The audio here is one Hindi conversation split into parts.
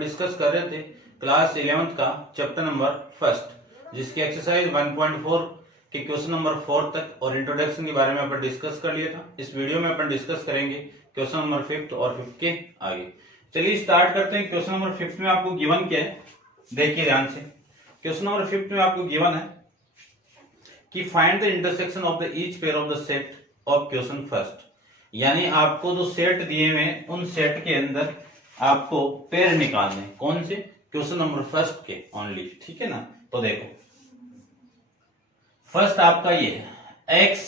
डिस्कस कर रहे थे क्लास 11th का चैप्टर नंबर फर्स्ट, जिसकी एक्सरसाइज 1.4 के क्वेश्चन नंबर 4 तक और इंट्रोडक्शन के बारे में अपन डिस्कस कर लिया था। इस वीडियो में अपन डिस्कस करेंगे क्वेश्चन नंबर 5 और 5 के आगे। चलिए स्टार्ट करते हैं। क्वेश्चन नंबर 5 में आपको गिवन क्या है, देखिए ध्यान से। क्वेश्चन नंबर 5 में आपको गिवन है कि find the intersection of the each pair of the set of question first, यानी आपको जो सेट दिए हुए उन सेट के अंदर आपको पेयर निकालने, कौन से, क्वेश्चन नंबर फर्स्ट के ओनली, ठीक है ना। तो देखो फर्स्ट आपका ये है एक्स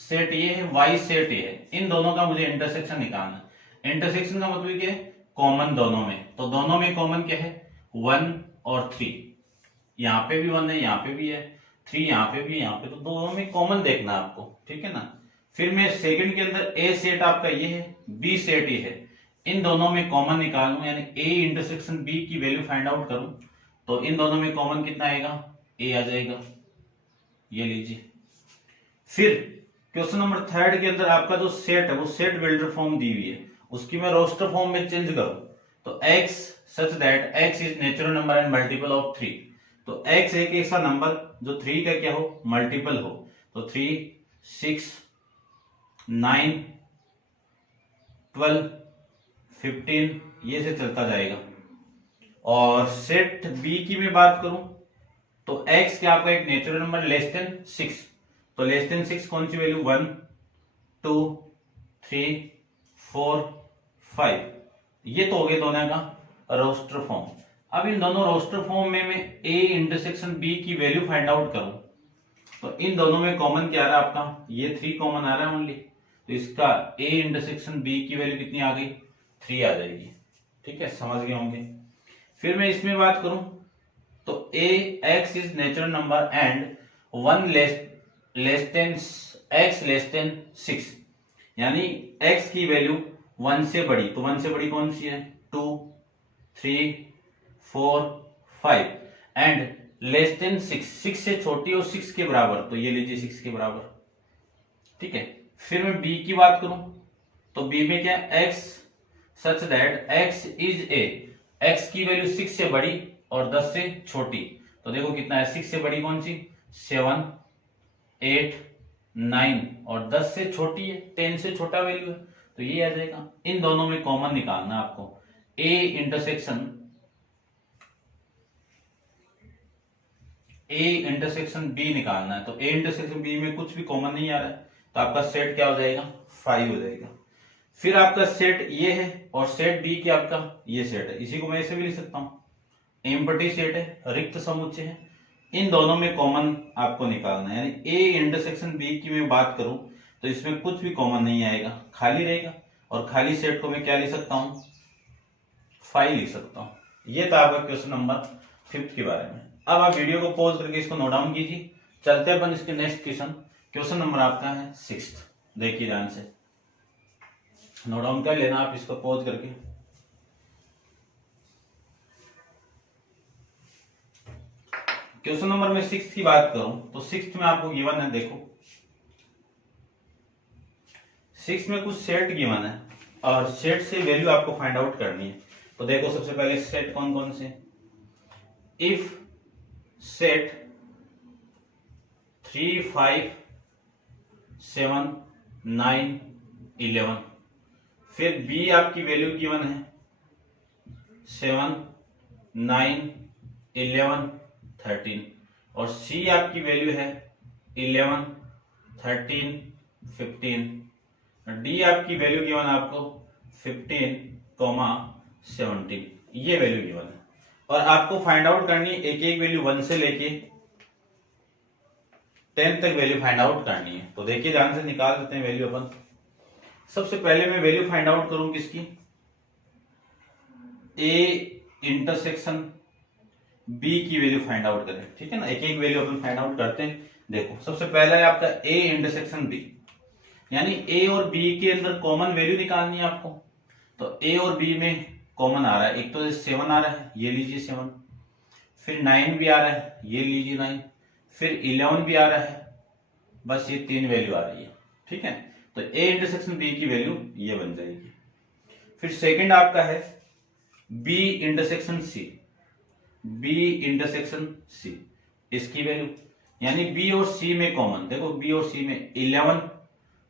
सेट, ये है वाई सेट, ये है, इन दोनों का मुझे इंटरसेक्शन निकालना है। इंटरसेक्शन का मतलब क्या है, कॉमन दोनों में। तो दोनों में कॉमन क्या है, 1 और 3, यहाँ पे भी 1 है, यहाँ पे भी है 3, यहाँ पे भी, यहाँ पे, तो दोनों में कॉमन देखना है आपको, ठीक है ना। फिर मैं सेकंड के अंदर ए सेट आपका ये है, बी सेट ये है, इन दोनों में कॉमन निकालूं, यानी ए इंटरसेक्शन बी की वैल्यू फाइंड आउट करूं, तो इन दोनों में कॉमन कितना आएगा, ए आ जाएगा, ये लीजिए। फिर क्वेश्चन नंबर थर्ड के अंदर आपका जो सेट है वो सेट बिल्डर फॉर्म दी हुई है, उसकी मैं रोस्टर फॉर्म में चेंज करूं, तो x such that x is natural number and multiple of 3। तो x एक ऐसा नंबर जो 3 का क्या हो, मल्टीपल हो। तो 3, 6, 9, 12, 15 ये से चलता जाएगा। और सेट बी की मैं बात करूं तो x क्या आपका एक नेचुरल नंबर लेस देन 6, तो लेस देन 6 कौन सी वैल्यू, 1, 2, 3, 4, 5, ये तो हो गए दोनों का रोस्टर फॉर्म। अब इन दोनों रोस्टर फॉर्म में मैं a इंटरसेक्शन b की वैल्यू फाइंड आउट करूं, तो इन दोनों में कॉमन क्या आ रहा है आपका, ये 3 कॉमन आ रहा है ओनली, तो इसका a इंटरसेक्शन b की वैल्यू कितनी आ गई, 3 आ जाएगी, ठीक है, समझ गए होंगे। फिर मैं इसमें बात करूं तो a x is natural number and 1 less than x less then 6, यानी x की वैल्यू 1 से बड़ी, तो 1 से बड़ी कौन सी है, 2, 3, 4, 5 एंड लेस देन 6, 6 से छोटी और 6 के बराबर, तो ये लीजिए 6 के बराबर, ठीक है। फिर मैं b की बात करूं तो b में क्या, x such that x is a, x की वैल्यू 6 से बड़ी और 10 से छोटी, तो देखो कितना है, 6 से बड़ी कौन सी, 7, 8, 9 और 10 से छोटी है, 10 से छोटा वैल्यू है, तो ये आ जाएगा। इन दोनों में कॉमन निकालना आपको, a इंटरसेक्शन b निकालना है, तो a इंटरसेक्शन b में कुछ भी कॉमन नहीं आ रहा है, तो आपका सेट क्या हो जाएगा, 5 हो जाएगा। फिर आपका सेट ये है और सेट बी की आपका ये सेट है, इसी को मैं ऐसे भी लिख सकता हूँ, एम्प्टी सेट है, रिक्त समुच्चय है। इन दोनों में कॉमन आपको निकालना है, यानी ए इंटरसेक्शन बी की मैं बात करूं तो इसमें कुछ भी कॉमन नहीं आएगा, खाली रहेगा, और खाली सेट को मैं क्या लिख सकता हूं, 5 लिख सकता हूं। ये था आपका क्वेश्चन नंबर 5 के बारे में। अब आप वीडियो को पॉज करके इसको नोट डाउन कीजिए, चलते हैं अपन इसके नेक्स्ट क्वेश्चन। क्वेश्चन नंबर आपका है 6, देखिए ध्यान से, नोट डाउन कर लेना आप इसको पॉज करके। क्वेश्चन नंबर में 6 की बात करूं तो 6 में आपको गिवन है, देखो 6 में कुछ सेट गिवन है और सेट से वैल्यू आपको फाइंड आउट करनी है। तो देखो सबसे पहले सेट कौन कौन से, इफ सेट 3, 5, 7, 9, 11, फिर बी आपकी वैल्यू गिवन है 7, 9, 11, 13, और सी आपकी वैल्यू है 11, 13, 15, डी आपकी वैल्यू गिवन आपको 15, 17, ये वैल्यू गिवन है, और आपको फाइंड आउट करनी है एक एक वैल्यू 1 से लेके 10 तक वैल्यू फाइंड आउट करनी है। तो देखिए ध्यान से निकाल देते हैं वैल्यू अपन। सबसे पहले मैं वैल्यू फाइंड आउट करूं किसकी, ए इंटरसेक्शन बी की वैल्यू फाइंड आउट करें, ठीक है ना, एक एक वैल्यू अपन फाइंड आउट करते हैं। देखो सबसे पहला है आपका ए इंटरसेक्शन बी, यानी ए और बी के अंदर कॉमन वैल्यू निकालनी है आपको। तो ए और बी में कॉमन आ रहा है, एक तो 7 आ रहा है, ये लीजिए 7, फिर 9 भी आ रहा है, ये लीजिए 9, फिर 11 भी आ रहा है, बस ये 3 वैल्यू आ रही है, ठीक है। तो ए इंटरसेक्शन बी की वैल्यू ये बन जाएगी। फिर सेकंड आपका है B intersection C, B intersection C, इसकी वैल्यू, यानी बी और सी में कॉमन, देखो बी और सी में 11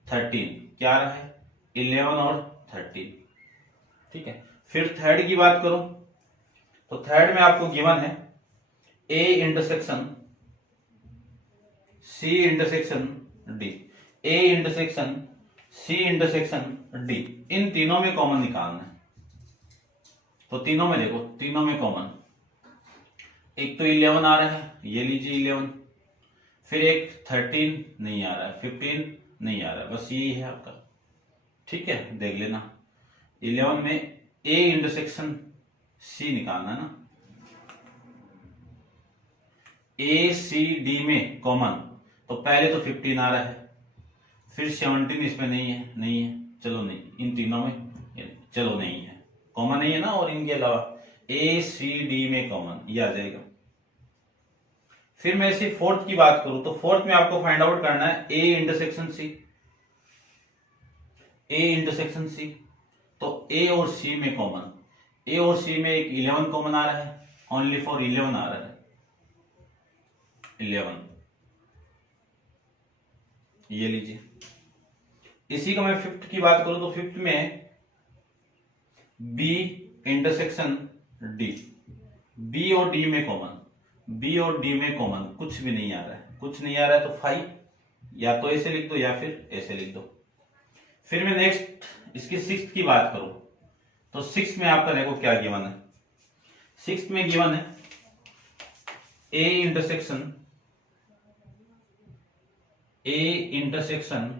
13 क्या रहा है, 11 और 13, ठीक है। फिर थर्ड की बात करो तो थर्ड में आपको गिवन है A intersection C intersection D, A intersection C intersection D, इन तीनों में कॉमन निकालना है। तो तीनों में देखो, तीनों में कॉमन, एक तो 11 आ रहा है, ये लीजिए 11, फिर एक 13 नहीं आ रहा है, 15 नहीं आ रहा है, बस यही है आपका, ठीक है। देख लेना 11 में ए इंटरसेक्शन सी निकालना है ना, ए सी डी में कॉमन, तो पहले तो 15 आ रहा है, फिर 17 इसमें नहीं है, नहीं है, चलो नहीं, इन तीनों में चलो नहीं है, कॉमन नहीं है ना, और इनके अलावा ए सी डी में कॉमन, ये आ जाएगा। फिर मैं इसी फोर्थ की बात करूं तो फोर्थ में आपको फाइंड आउट करना है A intersection C, A intersection सी, तो ए और सी में कॉमन, ए और सी में एक 11 कॉमन आ रहा है, ओनली फॉर 11 आ रहा है, 11, ये लीजिए। इसी का मैं फिफ्थ की बात करूं तो फिफ्थ में बी इंटरसेक्शन डी, बी और डी में कॉमन, बी और डी में कॉमन कुछ भी नहीं आ रहा है, कुछ नहीं आ रहा है तो 5, या तो ऐसे लिख दो या फिर ऐसे लिख दो। फिर मैं नेक्स्ट इसकी सिक्स्थ की बात करूं तो सिक्स में आपका देखो क्या गिवन है, सिक्स में गिवन है A intersection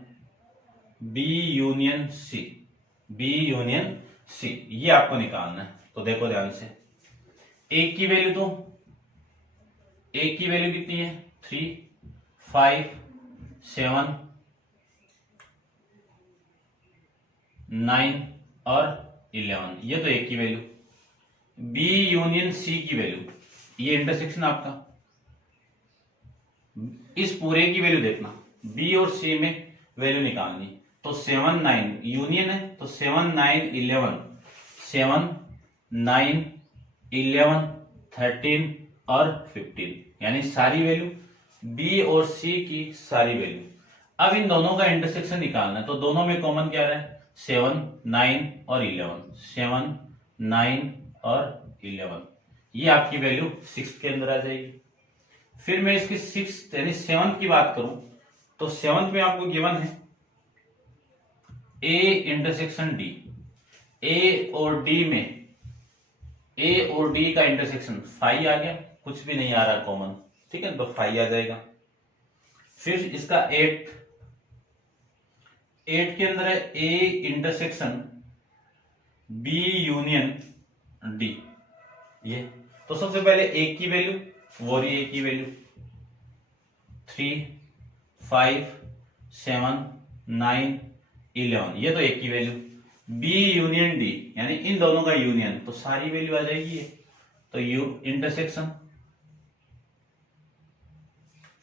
B union C, B union C, ये आपको निकालना है। तो देखो ध्यान से, ए की वैल्यू तो, ए की वैल्यू कितनी है, 3 5 7 9 और 11, ये तो ए की वैल्यू। बी यूनियन सी की वैल्यू, ये इंटरसेक्शन आपका, इस पूरे की वैल्यू देखना, बी और सी में वैल्यू निकालनी, तो 7 9 यूनियन है, तो 7 9 11, 7 9 11 13 और 15, यानी सारी वैल्यू बी और सी की सारी वैल्यू। अब इन दोनों का इंटरसेक्शन निकालना है, तो दोनों में कॉमन क्या रहा है, 7 9 और 11, 7 9 और 11, ये आपकी वैल्यू 6 के अंदर आ जाएगी। फिर मैं इसकी सिक्स यानी सेवंथ की बात करूं तो सेवंथ में आपको गिवन है ए इंटरसेक्शन डी, ए और डी में, ए और डी का इंटरसेक्शन 5 आ गया, कुछ भी नहीं आ रहा कॉमन, ठीक है, तो 5 आ जाएगा। फिर इसका 8 के अंदर है A intersection B union D, ये तो सबसे पहले ए की वैल्यू, वो रही ए की वैल्यू 3 5 7 9 11, ये तो ए की वैल्यू। बी यूनियन डी यानी इन दोनों का यूनियन, तो सारी वैल्यू आ जाएगी ये, तो यू इंटरसेक्शन,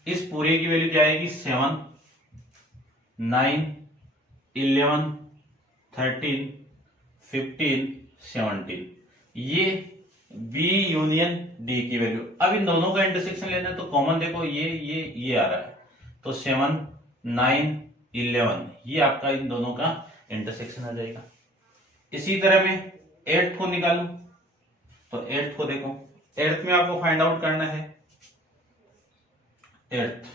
इस पूरे की वैल्यू क्या आएगी, 7 9 11 13 15 17, ये बी यूनियन डी की वैल्यू। अब इन दोनों का इंटरसेक्शन लेना है, तो कॉमन देखो ये आ रहा है, तो 7 9 11, ये आपका इन दोनों का इंटरसेक्शन आ जाएगा। इसी तरह में 8th को निकालू, तो 8th को देखो, 8th में आपको फाइंड आउट करना है 8th,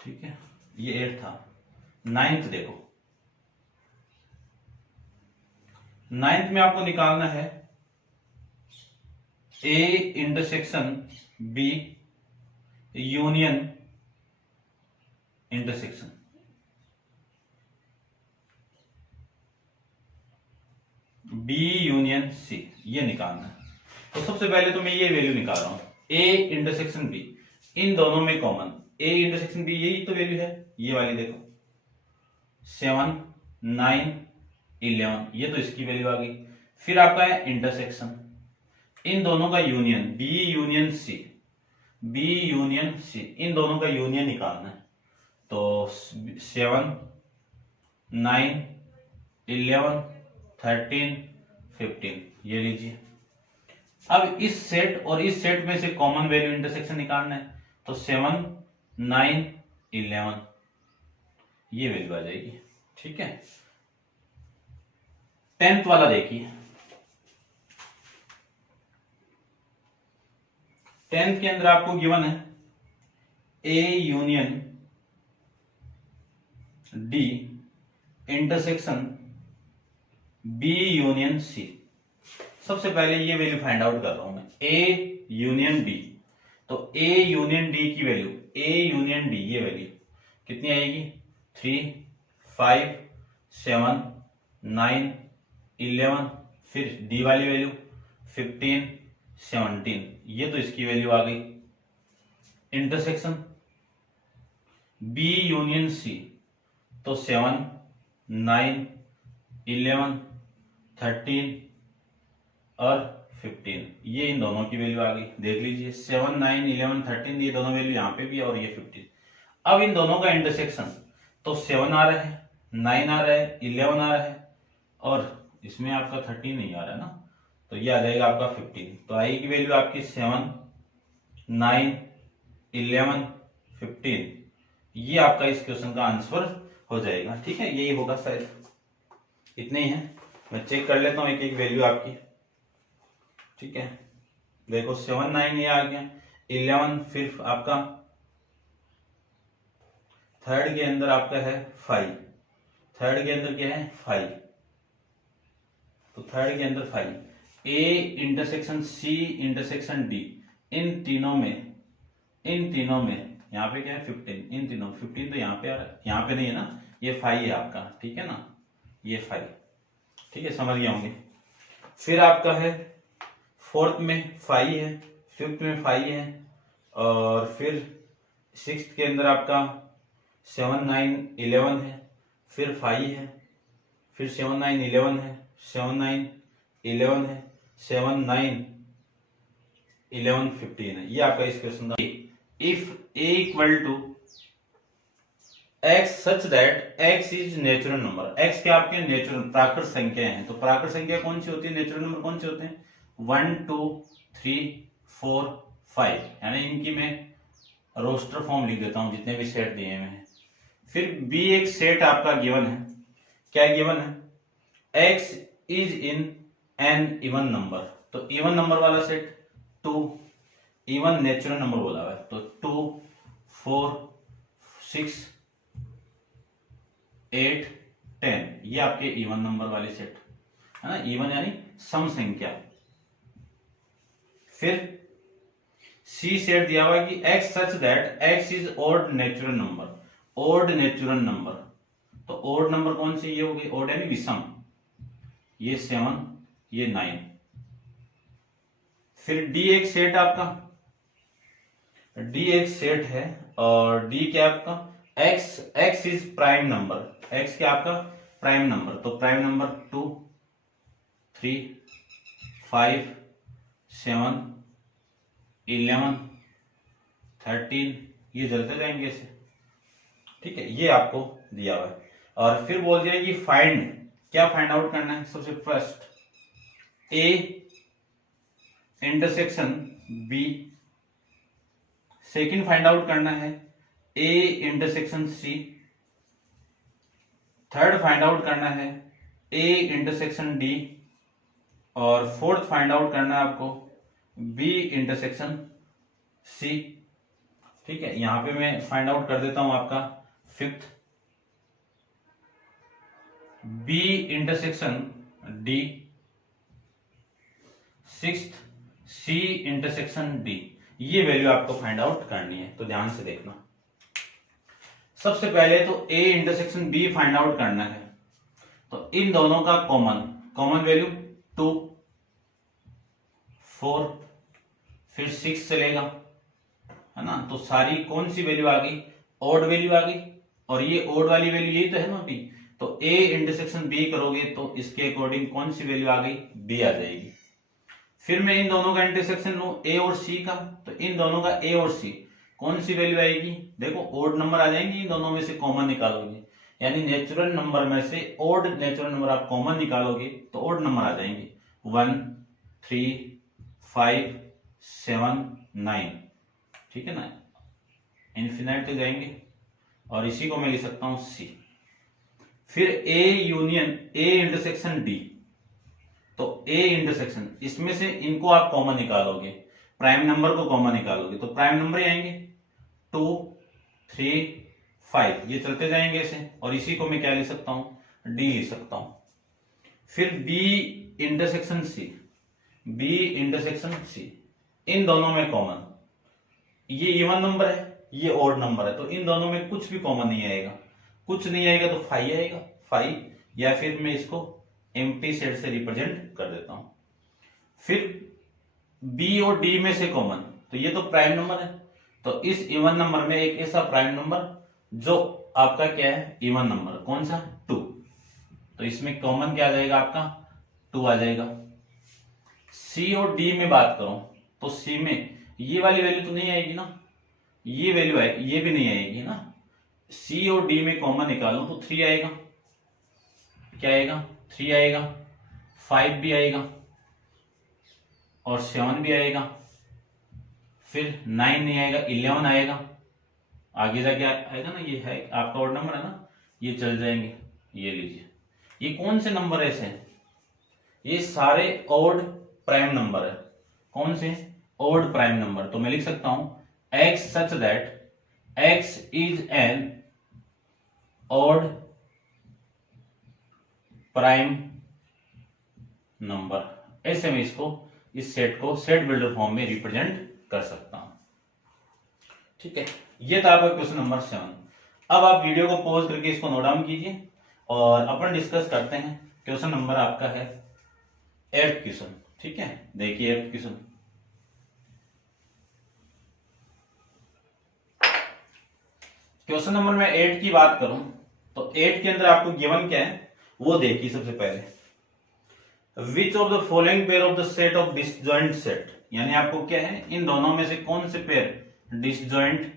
ठीक है, ये 8 था। 9th देखो, 9th में आपको निकालना है A intersection B union intersection, B union C, ये निकालना है। तो सबसे पहले तो मैं ये वैल्यू निकाल रहा हूं, ए इंटरसेक्शन बी, इन दोनों में कॉमन, ए इंटरसेक्शन बी यही तो वैल्यू है, ये वाली देखो 7 9 11, ये तो इसकी वैल्यू आ गई। फिर आपका है इंटरसेक्शन, इन दोनों का union, B union C, B union C, इन दोनों का यूनियन निकालना है, तो 7 9 11, 13, 15 ये लीजिए। अब इस सेट और इस सेट में से कॉमन वैल्यू इंटरसेक्शन निकालना है, तो 7, 9, 11 ये वैल्यू आ जाएगी। ठीक है, 10th वाला देखिए। 10th के अंदर आपको गिवन है A union D intersection B union C। सबसे पहले ये वैल्यू फाइंड आउट कर रहा हूं मैं, A यूनियन D। तो A यूनियन D की वैल्यू, A यूनियन D ये वैल्यू कितनी आएगी, 3, 5, 7, 9, 11, फिर D वाली वैल्यू 15, 17 ये तो इसकी वैल्यू आ गई। इंटरसेक्शन B यूनियन C, तो 7, 9, 11, 13 और 15 ये इन दोनों की वैल्यू आ गई। देख लीजिए 7, 9, 11, 13 ये दोनों वैल्यू यहाँ पे भी है और ये 15। अब इन दोनों का इंटरसेक्शन, तो 7 आ रहा है, 9 आ रहा है, 11 आ रहा है और इसमें आपका 13 नहीं आ रहा है ना, तो ये आ जाएगा आपका 15। तो आई की वैल्यू आपकी 7, 9, 11, 15 ये आपका इस क्वेश्चन का आंसर हो जाएगा। ठीक है, यही होगा शायद, इतने ही है। मैं चेक कर लेता हूँ एक एक वैल्यू आपकी। ठीक है, देखो 7, 9 ये आ गया, 11 फिर आपका थर्ड के अंदर आपका है 5, थर्ड के अंदर क्या है 5, तो थर्ड के अंदर 5, A intersection C intersection D इन तीनों में यहाँ पे क्या है 15, इन तीनों 15 तो यहाँ पे आ रहा है, यहाँ पे नहीं है ना, ये 5 है आपका। ठीक है ना, ये 5। ठीक है, समझ गए होंगे। फिर आपका है फोर्थ में 5 है, फिफ्थ में 5 है और फिर सिक्स्थ के अंदर आपका 7, 9, 11 है, फिर 5 है, फिर 7, 9, 11 है, 7, 9, 11 है, 7, 9, 11, 15 है। ये आपका इस क्वेश्चन का। If A equal to x such that x is natural number, x क्या आपके नेचुरल प्राकृत संख्या हैं, तो प्राकृत संख्या कौन सी होती है, नेचुरल नंबर कौन से होते हैं, 1, 2, 3, 4, 5, यानी इनकी मैं रोस्टर फॉर्म लिख देता हूं जितने भी सेट दिए हुए हैं। फिर B एक सेट आपका गिवन है, क्या गिवन है, x is in an even number, तो इवन नंबर वाला सेट 2, इवन नेचुरल नंबर बोला हुआ है, तो 2, 4, 6, 8, 10 ये आपके इवन नंबर वाले सेट है ना, इवन यानी सम संख्या। फिर C सेट दिया हुआ है कि x such that x is odd natural number, odd natural number, तो ऑड नंबर कौन सी, ये होगी ऑड यानी विषम, ये 7, ये 9। फिर D एक सेट आपका, D एक सेट है और D क्या आपका, x is prime number, x क्या आपका प्राइम नंबर, तो प्राइम नंबर 2, 3, 5, 7, 11, 13 ये चलते जाएंगे ऐसे। ठीक है, ये आपको दिया हुआ है और फिर बोल दिया कि फाइंड, क्या फाइंड आउट करना है, सबसे first A intersection B, second find out करना है A intersection C, third find out करना है A इंटरसेक्शन D और फोर्थ फाइंड आउट करना है आपको B इंटरसेक्शन C। ठीक है, यहां पे मैं फाइंड आउट कर देता हूं आपका fifth, B intersection D, sixth C intersection D। ये वैल्यू आपको फाइंड आउट करनी है, तो ध्यान से देखना। सबसे पहले तो A intersection B find out करना है, तो इन दोनों का कॉमन वैल्यू 2, 4, फिर 6 चलेगा है ना, तो सारी कौन सी वैल्यू आ गई, ऑड वैल्यू आ गई और ये ऑड वाली वैल्यू यही तो है ना अभी, तो A इंटरसेक्शन B करोगे तो इसके अकॉर्डिंग कौन सी वैल्यू आ गई, B आ जाएगी। फिर मैं इन दोनों का इंटरसेक्शन लूं A और C का, तो इन दोनों का A और C कौन सी वैल्यू आएगी, देखो ऑड नंबर आ जाएंगे, इन दोनों में से कॉमन निकालोगे, यानी नेचुरल नंबर में से ओड नेचुरल नंबर आप कॉमन निकालोगे तो ओड नंबर आ जाएंगे 1, 3, 5, 7, 9, ठीक है ना, इन्फिनाइट तक जाएंगे और इसी को मैं लिख सकता हूं सी। फिर A union A intersection D, तो ए इंटरसेक्शन इसमें से इनको आप कॉमन निकालोगे, प्राइम नंबर को कॉमन निकालोगे तो प्राइम नंबर ही आएंगे 2, 3, 5, ये चलते जाएंगे ऐसे और इसी को मैं क्या लिख सकता हूं डी लिख सकता हूं। फिर B intersection C, B intersection C, इन दोनों में कॉमन, ये इवन नंबर है ये ऑड नंबर है तो इन दोनों में कुछ भी कॉमन नहीं आएगा, कुछ नहीं आएगा तो 5 आएगा 5, या फिर मैं इसको एम्प्टी सेट से रिप्रेजेंट कर देता हूं। फिर बी और डी में से कॉमन, तो ये तो प्राइम नंबर है तो इस इवन नंबर में एक ऐसा प्राइम नंबर जो आपका क्या है इवन नंबर, कौन सा 2, तो इसमें कॉमन क्या आ जाएगा आपका 2 आ जाएगा। सी और डी में बात करूं तो सी में ये वाली वैल्यू तो नहीं आएगी ना, ये वैल्यू आएगी, ये भी नहीं आएगी ना। सी और डी में कॉमन निकालो तो 3 आएगा, क्या आएगा 3 आएगा, 5 भी आएगा और 7 भी आएगा, फिर 9 नहीं आएगा, 11 आएगा, आगे जाके आएगा ना, ये है आपका ऑड नंबर है ना, ये चल जाएंगे। ये लीजिए, ये कौन से नंबर ऐसे हैं, ये सारे ऑड प्राइम नंबर है, कौन से ऑड प्राइम नंबर, तो मैं लिख सकता हूं x such that x is an odd prime number, ऐसे मैं इसको इस सेट को सेट बिल्डर फॉर्म में रिप्रेजेंट कर सकता हूं। ठीक है, ये था आपका क्वेश्चन नंबर 7। अब आप वीडियो को पॉज करके इसको नोट डाउन कीजिए और अपन डिस्कस करते हैं क्वेश्चन नंबर आपका है 8th क्वेश्चन। ठीक है, देखिए 8th क्वेश्चन, क्वेश्चन नंबर में 8 की बात करूं तो 8 के अंदर आपको गिवन क्या है वो देखिए। सबसे पहले which of the following pair of the set of disjoint set, यानी आपको क्या है इन दोनों में से कौन से पेयर डिसजॉइंट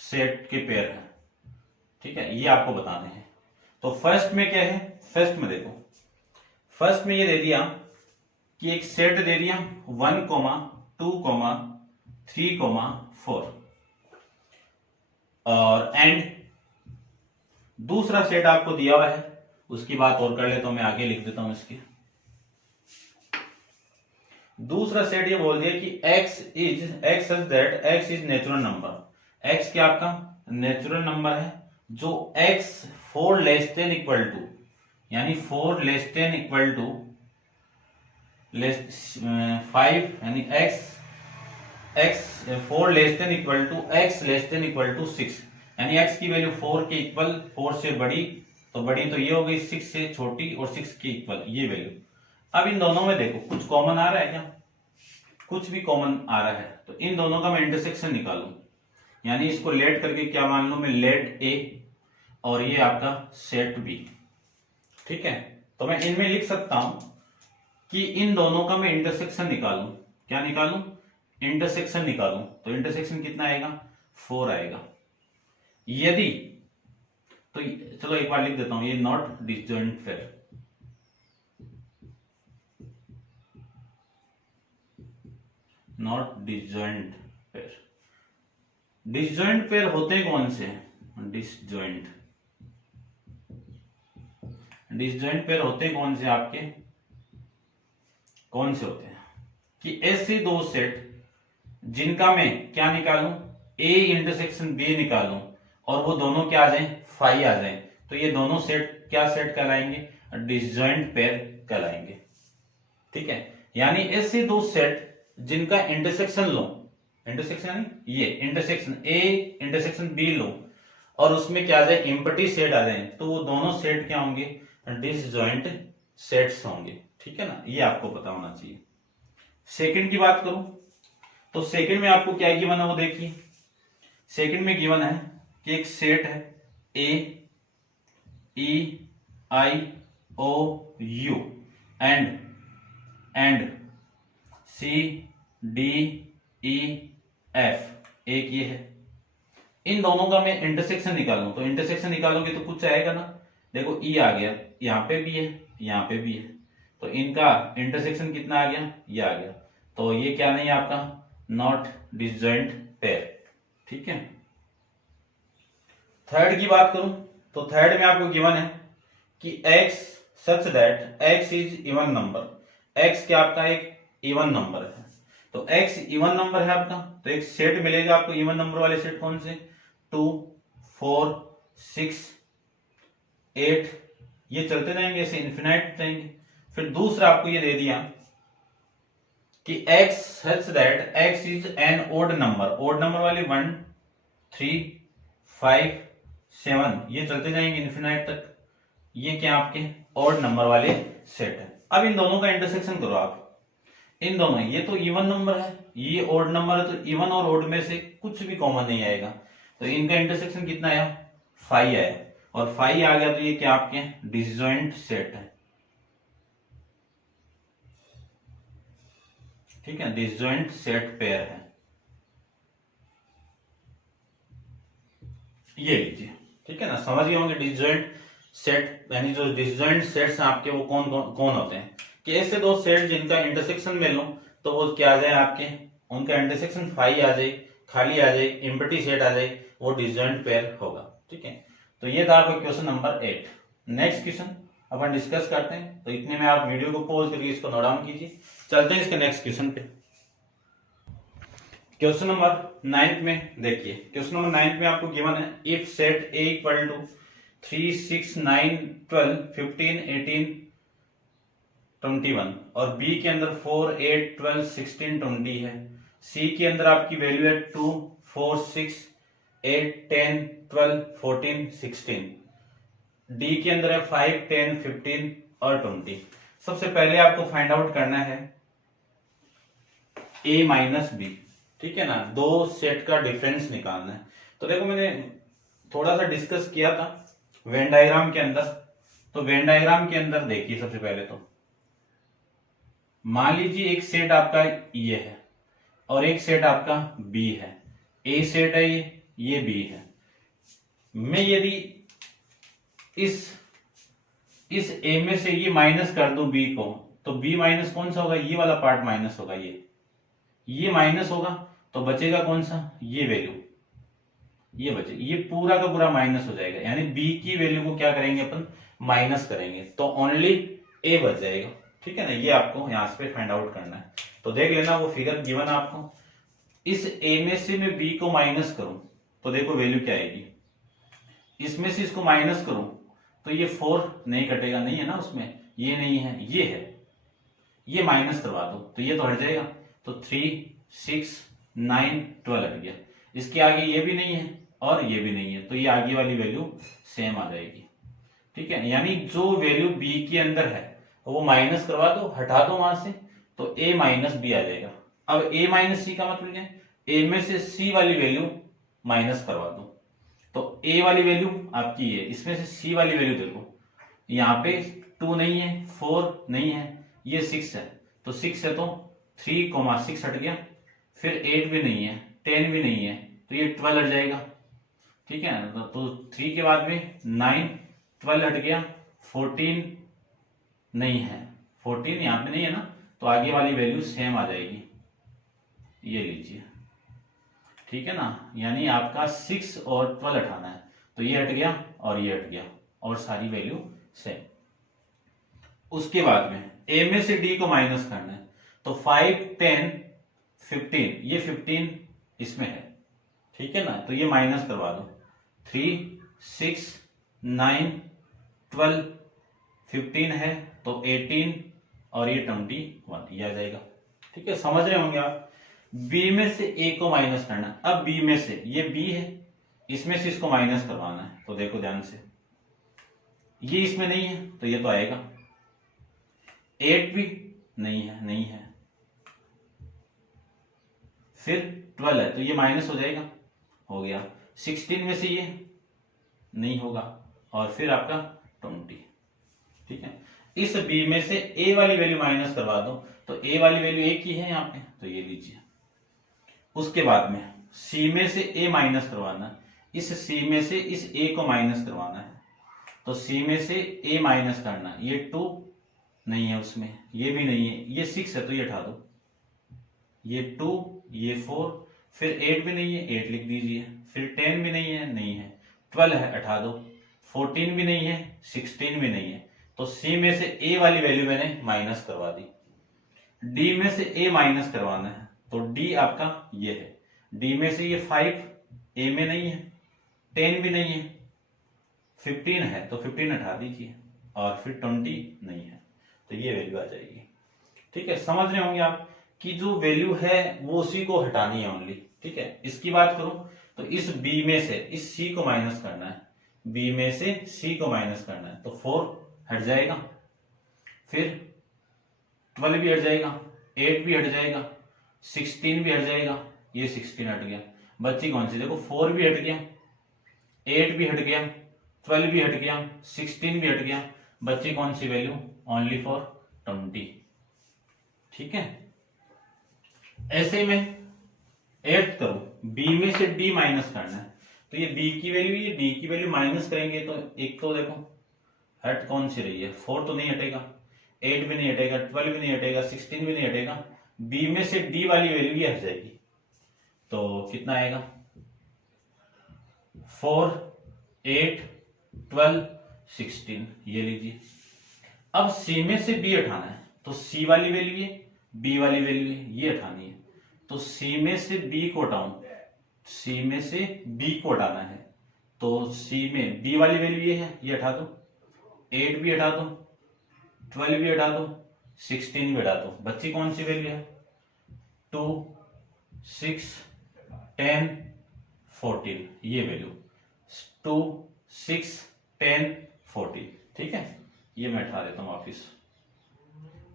सेट के पेयर है। ठीक है, ये आपको बताने हैं। तो फर्स्ट में क्या है, फर्स्ट में देखो, फर्स्ट में ये दे दिया कि एक सेट दे दिया 1, 2, 3, 4 और एंड दूसरा सेट आपको दिया हुआ है, उसकी बात और कर ले तो मैं आगे लिख देता हूं इसकी। दूसरा सेट ये बोल दिया कि x such that x is natural number, x क्या आपका नेचुरल नंबर है जो x 4 less than equal to, यानी 4 लेस देन इक्वल टू 5, यानी x 4 less than equal to x less than equal to 6, यानी x की वैल्यू 4 के इक्वल, 4 से बड़ी तो ये हो गई 6 से छोटी और 6 के इक्वल ये वैल्यू। अब इन दोनों में देखो कुछ कॉमन आ रहा है क्या, कुछ भी कॉमन आ रहा है तो इन दोनों का मैं इंटरसेक्शन निकालूं, यानी इसको लेट करके क्या मान लूं मैं लेट A और ये आपका सेट B। ठीक है, तो मैं इनमें लिख सकता हूं कि इन दोनों का मैं इंटरसेक्शन निकालूं, क्या निकालूं इंटरसेक्शन निकालूं, तो इंटरसेक्शन कितना आएगा 4 आएगा। यदि तो चलो एक बार लिख देता हूं, ये not disjoint pair, not disjoint pair. Disjoint pair होते कौन से, डिसजॉइंट पेयर होते कौन से आपके, कौन से होते हैं कि ऐसे दो सेट जिनका मैं क्या निकालूं A इंटरसेक्शन B निकालूं और वो दोनों क्या आ जाएं 5 आ जाएं, तो ये दोनों सेट क्या सेट कहलाएंगे डिसजॉइंट पेयर कहलाएंगे। ठीक है, यानी ऐसे दो सेट जिनका इंटरसेक्शन लो, इंटरसेक्शन ये इंटरसेक्शन A इंटरसेक्शन B लो और उसमें क्या आ जाए एम्प्टी सेट आ जाए, तो वो दोनों सेट क्या होंगे डिसजॉइंट सेट्स होंगे। ठीक है ना, ये आपको पता होना चाहिए। सेकंड की बात करूं तो सेकंड में आपको क्या गिवन है वो देखिए। सेकंड में गिवन है कि एक सेट है A E I O U and C D E F, एक ये है, इन दोनों का मैं इंटरसेक्शन निकालूं, तो इंटरसेक्शन निकालोगे तो कुछ आएगा ना, देखो ई आ गया, यहाँ पे भी है, यहाँ पे भी है, तो इनका इंटरसेक्शन कितना आ गया, ये आ गया, तो ये क्या नहीं है आपका, नॉट डिसजॉइंट पेयर। ठीक है। थर्ड की बात करूं तो थर्ड में आपको गिवन है कि x such that x is even number, x क्या आपका एक इवन नंबर है, तो x इवन नंबर है आपका, तो एक सेट मिलेगा आपको इवन नंबर वाले सेट कौन से, 2 4 6 8, ये चलते जाएंगे ऐसे इन्फिनाइट जाएंगे। फिर दूसरा आपको ये दे दिया कि x such that x is an odd number, odd number वाले 1 3 5 7, ये चलते जाएंगे इन्फिनाइट तक, ये क्या आपके ऑड नंबर वाले सेट है। अब इन दोनों का इंटरसेक्शन करो आप, इन दोनों, ये तो इवन नंबर है, ये ऑड नंबर है, तो इवन और ऑड में से कुछ भी कॉमन नहीं आएगा, तो इनका इंटरसेक्शन कितना आया, 5 आया, और 5 आ गया तो ये क्या आपके डिसजॉइंट सेट है। ठीक है, डिसजॉइंट सेट पेयर है, ये लीजिए। ठीक है ना, समझ गए होंगे डिसजॉइंट सेट, यानी जो डिसजॉइंट सेट्स हैं आपके वो कौन कौन होते हैं, कि ऐसे दो सेट जिनका इंटरसेक्शन में लो तो वो क्या आ जाए आपके, उनका इंटरसेक्शन 5 आ जाए, खाली आ जाए, एम्प्टी सेट आ जाए, वो डिसजॉइंट पेयर होगा। ठीक है, तो ये था आपका क्वेश्चन नंबर 8। नेक्स्ट क्वेश्चन अपन डिस्कस करते हैं, तो इतने में आप वीडियो को पॉज करके इसको नोट डाउन कीजिए। चलते हैं इसके नेक्स्ट क्वेश्चन पे। क्वेश्चन नंबर 9 में देखिए, क्वेश्चन नंबर 9 में आपको गिवन है if set A equal to 3 6 9 12 15 18 21 और बी के अंदर 4 8 12 16 20 है, सी के अंदर आपकी वैल्यू है 2 4 6 8 10 12 14 16, डी के अंदर है 5 10 15 और 20। सबसे पहले आपको फाइंड आउट करना है ए माइनस बी। ठीक है ना, दो सेट का डिफरेंस निकालना है। तो देखो मैंने थोड़ा सा डिस्कस किया था वेन डायग्राम के अंदर, तो वेन डायग्राम के अंदर देखिए सबसे पहले तो मान लीजिए एक सेट आपका ये है और एक सेट आपका बी है, ए सेट है ये बी है। मैं यदि इस ए में से ये माइनस कर दूं बी को, तो बी माइनस कौन सा होगा, ये वाला पार्ट माइनस होगा, ये माइनस होगा, तो बचेगा कौन सा, ये वैल्यू, ये बचे, ये पूरा का पूरा माइनस हो जाएगा, यानी बी की वैल्यू को क्या करेंगे अपन, माइनस करेंगे, तो ओनली ए बच जाएगा। ठीक है ना, ये आपको यहां से फाइंड आउट करना है। तो देख लेना वो फिगर गिवन आपको, इस ए में से मैं बी को माइनस करूं तो देखो वैल्यू क्या आएगी, इसमें से इसको माइनस करूं तो ये 4 नहीं कटेगा, नहीं है ना उसमें, ये नहीं है, ये है, ये माइनस करवा दो तो ये तो हट जाएगा, तो 3 6 9 12 हट गया, इसके आगे ये भी नहीं है और ये भी नहीं है, तो ये आगे वाली वैल्यू सेम आ जाएगी। ठीक है, यानी जो वैल्यू बी के अंदर है वो माइनस करवा दो, हटा दो वहां से, तो ए माइनस बी आ जाएगा। अब ए माइनस सी का मतलब क्या है, ए में से सी वाली वैल्यू माइनस करवा दो, तो ए वाली वैल्यू आपकी है, इसमें से सी वाली वैल्यू देखो, यहाँ पे 2 नहीं है, 4 नहीं है, ये 6 है, तो 6 है तो 3 6 हट गया, फिर 8 भी नहीं है, 10 भी नहीं है, तो ये 12 हट जाएगा। ठीक है, तो 3 के बाद में 9 12 हट गया, 14 नहीं है, 14 यहाँ पे नहीं है ना, तो आगे वाली वैल्यू सेम आ जाएगी, ये लीजिए। ठीक है ना, यानी आपका 6 और 12 हटाना है, तो ये हट गया और ये हट गया और सारी वैल्यू सेम। उसके बाद में ए में से डी को माइनस करना है, तो 5 10 15, ये 15 इसमें है। ठीक है ना, तो ये माइनस करवा दो, 3 6 9 12 15 है, तो 18 और ये 21 ये आ जाएगा। ठीक है, समझ रहे होंगे आप। बी में से ए को माइनस करना, अब बी में से, ये बी है, इसमें से इसको माइनस करवाना है, तो देखो ध्यान से, ये इसमें नहीं है तो ये तो आएगा, 8 भी नहीं है, नहीं है, फिर 12 है तो ये माइनस हो जाएगा, हो गया, 16 में से ये नहीं होगा, और फिर आपका 20। ठीक है, इस बी में से ए वाली वैल्यू माइनस करवा दो, तो ए वाली वैल्यू एक ही है यहाँ पे, तो ये लीजिए। उसके बाद में सी में से ए माइनस करवाना, इस सी में से इस ए को माइनस करवाना है। तो सी में से ए माइनस करना है। ये 2 नहीं है उसमें, ये भी नहीं है, ये 6 है तो ये हटा दो। ये 2, ये 4, फिर 8 भी नहीं है, 8 लिख दीजिए। फिर 10 भी नहीं है, नहीं है। 12 है, हटा दो। 14 भी नहीं है, 16 भी नहीं है। तो सी में से ए वाली वैल्यू मैंने माइनस करवा दी। डी में से ए माइनस करवाना है, तो डी आपका ये है। डी में से ये 5 ए में नहीं है, 10 भी नहीं है, 15 है तो 15 हटा दीजिए, और फिर 20 नहीं है, तो ये वैल्यू आ जाएगी। ठीक है, समझ रहे होंगे आप कि जो वैल्यू है वो उसी को हटानी है ओनली। ठीक है, इसकी बात करूं तो इस बी में से इस सी को माइनस करना है, बी में से सी को माइनस करना है, तो 4 हट जाएगा, फिर 12 भी हट जाएगा, 8 भी हट जाएगा, 16 भी हट जाएगा, ये 16 हट गया। बच्ची कौन सी, देखो 4 भी हट गया, 8 भी हट गया, 12 भी हट गया, 16 भी हट गया। बच्ची कौन सी वैल्यू, ओनली फॉर 20। ठीक है, ऐसे में 8 करो, बी में से डी माइनस करना है, तो ये बी की वैल्यू, ये डी की वैल्यू माइनस करेंगे तो एक तो देखो हट कौन सी रही है, 4 तो नहीं हटेगा, 8 भी नहीं हटेगा, 12 भी नहीं हटेगा, 16 भी नहीं हटेगा। बी में से डी वाली वैल्यू ये हट जाएगी, तो कितना आएगा, 4, 8, 12, 16, ये लीजिए। अब सी में से बी हटाना है, तो सी वाली वैल्यू ये, बी वाली वैल्यू ये हटानी है। तो सी में से बी को हटाऊं, सी में से बी को हटाना है, तो सी में बी वाली वैल्यू ये है, ये हटा दो, 8 भी हटा दो, 12 भी हटा दो, 16 भी हटा दो। बच्ची कौन सी वैल्यू है, 2, 6, 10, 14, ये वैल्यू 2, 6, 10, 14। ठीक है, ये मैं हटा देता हूं वापिस।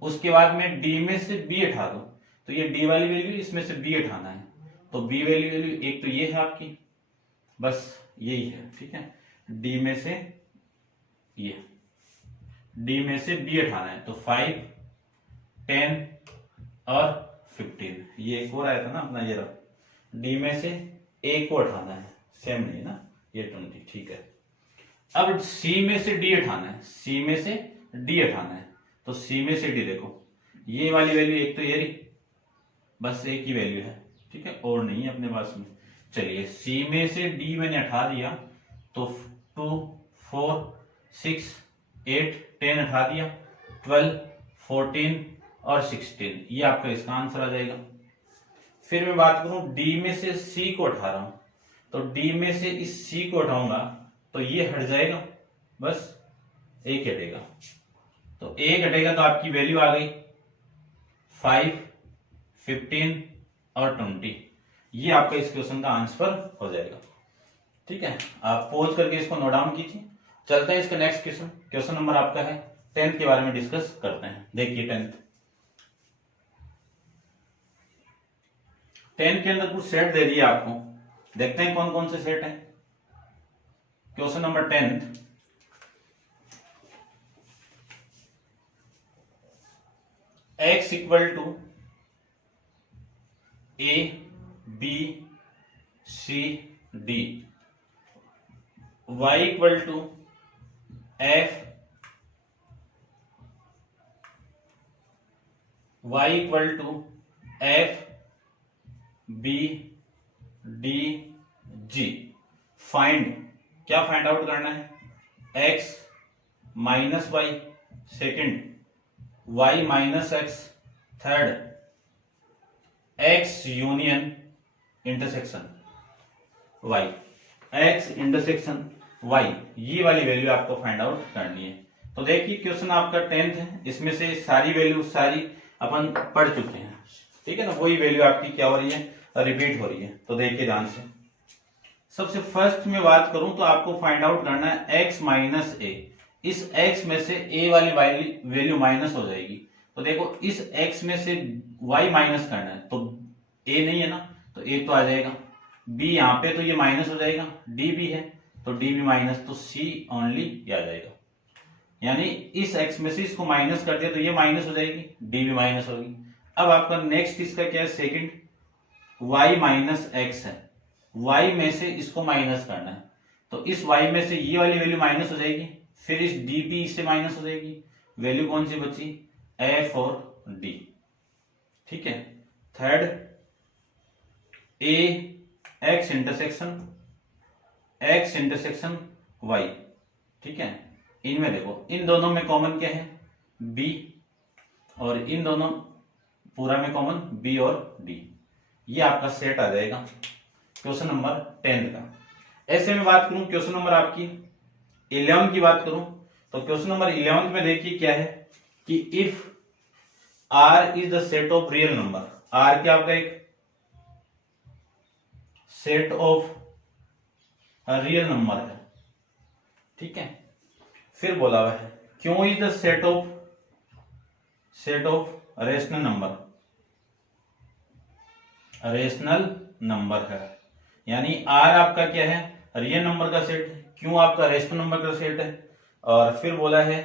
उसके बाद में डी में से बी हटा दो, तो ये डी वाली वैल्यू, इसमें से बी हटाना है, तो बी वैल्यू एक तो ये है आपकी, बस यही है। ठीक है, डी में से ये, डी में से बी हटाना है, तो 5, 10 और 15। ये एक और आया था ना अपना, ये रहा। डी में से ए को हटाना है, सेम नहीं ना, ये 20। ठीक है, अब सी में से डी हटाना है, सी में से डी हटाना है, तो सी में से डी देखो, ये वाली वैल्यू एक तो ये रही, बस एक ही वैल्यू है। ठीक है, और नहीं है अपने पास में। चलिए, सी में से डी मैंने हटा दिया, तो 2, 4, 6, 8, 10 हटा दिया, 12, 14 और 16, ये आपका इसका आंसर आ जाएगा। फिर मैं बात करूं डी में से सी को हटा रहा हूं, तो डी में से इस सी को हटाऊंगा तो ये हट जाएगा, बस एक हटेगा, तो एक हटेगा तो आपकी वैल्यू आ गई 5, 15 और 20। ये आपका इस क्वेश्चन का आंसर हो जाएगा। ठीक है, आप पॉज करके इसको नोट डाउन कीजिए। चलते हैं इसका नेक्स्ट क्वेश्चन। क्वेश्चन नंबर आपका है 10th के बारे में डिस्कस करते हैं। देखिए 10th के अंदर कुछ सेट दे दिए आपको, देखते हैं कौन कौन से सेट हैं। Question number 10, x equal to A B C D, y equal to F, y equal to F B D G. Find, क्या फाइंड आउट करना है, x minus Y second, y minus X third, x union intersection y, x intersection y, ये वाली वैल्यू आपको फाइंड आउट करनी है। तो देखिए क्वेश्चन आपका 10th है, इसमें से सारी वैल्यू सारी अपन पढ़ चुके हैं। ठीक है ना, वही वैल्यू आपकी क्या हो रही है, रिपीट हो रही है। तो देखिए ध्यान से, सबसे फर्स्ट में बात करूं तो आपको फाइंड आउट करना है x माइनस ए। इस x में से a वाली वैल्यू माइनस हो जाएगी, तो देखो इस x में से y माइनस करना है, तो a नहीं है ना, तो a तो आ जाएगा, b यहाँ पे तो ये माइनस हो जाएगा, d भी है तो d भी माइनस, तो c ओनली आ जाएगा। यानी इस x में से इसको माइनस कर दिया तो ये माइनस हो जाएगी, d भी माइनस होगी। अब आपका नेक्स्ट इसका क्या है, सेकंड y माइनस एक्स है, y में से इसको माइनस करना है, तो इस y में से ये वाली वैल्यू माइनस हो जाएगी, फिर इस dp इससे माइनस हो जाएगी, वैल्यू कौन सी बची, f और d। ठीक है। Third, a x intersection y। ठीक है, इनमें देखो इन दोनों में कॉमन क्या है, b, और इन दोनों पूरा में कॉमन b और d। ये आपका सेट आ जाएगा क्वेश्चन नंबर 10 का। ऐसे में बात करूं क्वेश्चन नंबर आपकी 11 की बात करूं, तो क्वेश्चन नंबर 11 में देखिए क्या है कि if r is the set of real number, r क्या आपका एक सेट ऑफ रियल नंबर है। ठीक है, फिर बोला हुआ है क्यों is the set of rational number है, यानी r आपका क्या है, रियल नंबर का सेट, क्यों आपका रेशनल नंबर का सेट है। और फिर बोला है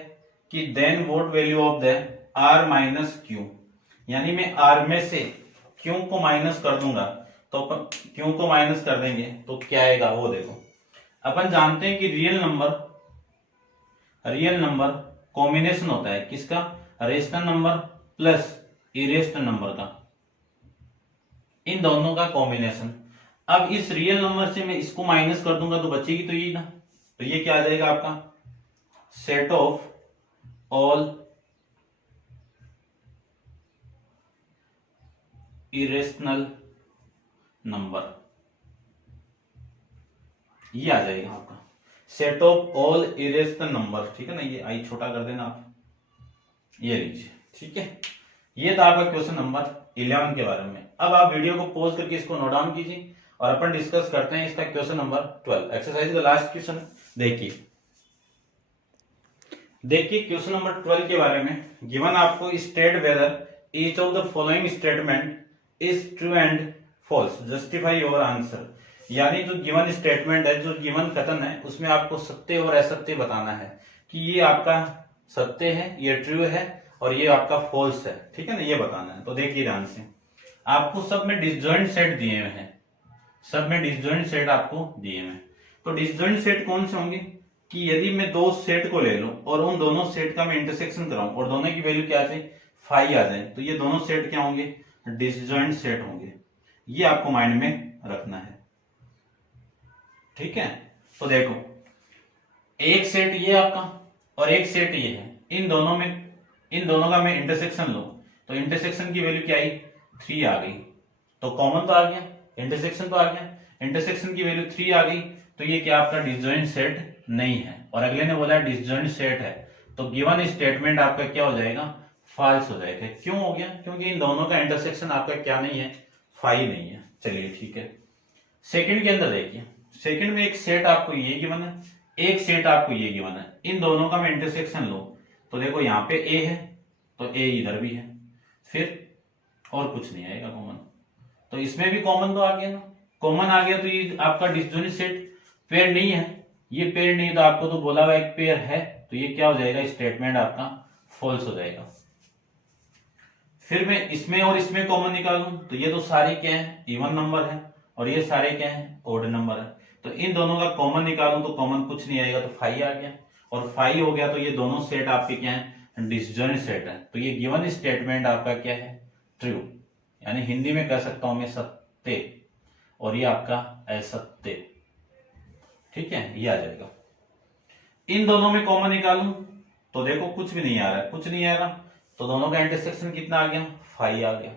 कि then what value of the r minus Q, यानी मैं r में से क्यू को माइनस कर दूंगा, तो अपन क्यू को माइनस कर देंगे तो क्या आएगा वो देखो। अपन जानते हैं कि रियल नंबर कॉम्बिनेशन होता है किसका, rational number plus irrational number का, इन दोनों का कॉम्बिनेशन। अब इस रियल नंबर से मैं इसको माइनस कर दूंगा तो बचेगी तो ये ना, तो ये क्या आ जाएगा आपका set of all irrational number, ये आ जाएगा आपका set of all irrational number. ठीक है ना, ये आई छोटा कर देना आप, ये लीजिए। ठीक है, ये था आपका क्वेश्चन नंबर 11 के बारे में। अब आप वीडियो को पॉज करके इसको नोट डाउन कीजिए और अपन डिस्कस करते हैं इसका क्वेश्चन नंबर 12। एक्सरसाइज का लास्ट क्वेश्चन देखिए क्वेश्चन नंबर 12 के बारे में। गिवन आपको state whether each of the following statement is true and false, justify your answer. यानी जो गिवन स्टेटमेंट है, जो गिवन कथन है, उसमें आपको सत्य और असत्य बताना है कि ये आपका सत्य है, ये ट्रू है, और ये आपका फॉल्स है। ठीक है ना, ये बताना है। तो देखिए ध्यान से, आपको सब में डिसजॉइंट सेट दिए हुए हैं, सब में डिसजॉइंट सेट आपको दिए हुए हैं। तो डिसजॉइंट सेट कौन से होंगे कि यदि मैं दो सेट को ले लूं और उन दोनों सेट का मैं इंटरसेक्शन कराऊं और दोनों की वैल्यू क्या आ जाए, 5 आ जाए, तो ये दोनों सेट क्या होंगे, डिसजॉइंट सेट होंगे। ये आपको माइंड में रखना है। ठीक है, तो देखो एक सेट ये आपका और एक सेट ये है, इन दोनों का मैं इंटरसेक्शन लो तो इंटरसेक्शन की वैल्यू क्या आई, 3 आ गई, तो कॉमन तो आ गया, इंटरसेक्शन तो आ गया, इंटरसेक्शन की वैल्यू 3 आ गई, तो ये क्या आपका डिसजॉइंट सेट नहीं है। और अगले ने बोला डिसजॉइंट सेट है, तो गिवन स्टेटमेंट आपका क्या हो जाएगा, फॉल्स हो जाएगा। क्यों हो गया, क्योंकि इन दोनों का इंटरसेक्शन आपका क्या नहीं है, 5 नहीं है। चलिए ठीक है, सेकंड के अंदर देखिए, सेकंड में एक सेट आपको ये गिवन है, एक सेट आपको ये गिवन है, इन दोनों का मैं इंटरसेक्शन लो तो देखो यहाँ पे ए है तो ए इधर भी है, फिर और कुछ नहीं आएगा कॉमन, तो इसमें भी कॉमन तो आ गया ना, कॉमन आ गया तो ये आपका डिसजॉइंट सेट पेयर नहीं है, ये पेयर नहीं, तो आपको तो बोला हुआ एक पेयर है, तो ये क्या हो जाएगा, स्टेटमेंट आपका फॉल्स हो जाएगा। फिर मैं इसमें और इसमें कॉमन निकालूं तो ये तो सारे क्या है, इवन नंबर है, और ये सारे क्या है, ओड नंबर है, तो इन दोनों का कॉमन निकालूं तो कॉमन कुछ नहीं आएगा, तो 5 आ गया, और 5 हो गया तो ये दोनों सेट आपके क्या है, डिसजॉइंट सेट है। तो ये गिवन स्टेटमेंट आपका क्या है, ट्रू, यानी हिंदी में कह सकता हूं मैं सत्य, और ये आपका असत्य। ठीक है, ये आ जाएगा। इन दोनों में कॉमन निकालूं तो देखो कुछ भी नहीं आ रहा है, कुछ नहीं आ रहा, तो दोनों का इंटरसेक्शन कितना आ गया, 5 आ गया,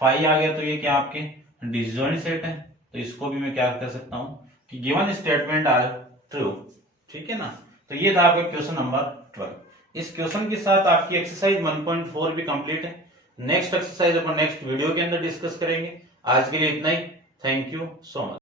5 आ गया, तो ये क्या आपके डिसजॉइंट सेट है, तो इसको भी मैं क्या कर सकता हूं कि गिवन स्टेटमेंट आर ट्रू। ठीक है ना, तो ये था आपका क्वेश्चन नंबर 12। इस क्वेश्चन के साथ आपकी एक्सरसाइज 1.4 भी कंप्लीट है। नेक्स्ट एक्सरसाइज अपन नेक्स्ट वीडियो के अंदर डिस्कस करेंगे। आज के लिए इतना ही, थैंक यू सो मच।